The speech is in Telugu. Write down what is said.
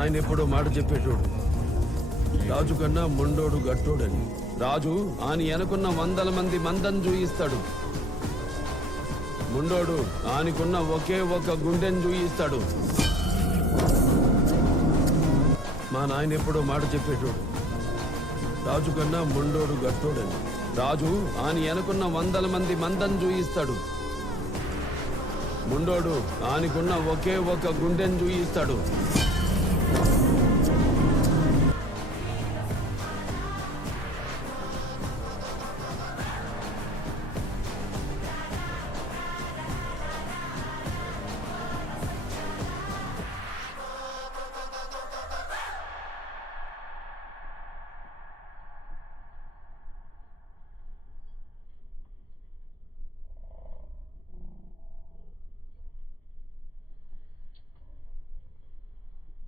ఆయన ఎప్పుడో మాట చెప్పేటోడు, రాజు కన్నా మొండోడు గట్టోడని. రాజు ఆని అనుకున్న 100 మంది మందం చూయిస్తాడు, ముండోడు ఆనికున్న ఒకే ఒక గుండెని చూయిస్తాడు. మా నాయన ఎప్పుడో మాట చెప్పేటోడు, రాజు కన్నా మొండోడు గట్టోడని. రాజు ఆని అనుకున్న 100 మంది మందం చూయిస్తాడు, ముండోడు ఆనికున్న ఒకే ఒక గుండెని చూయిస్తాడు.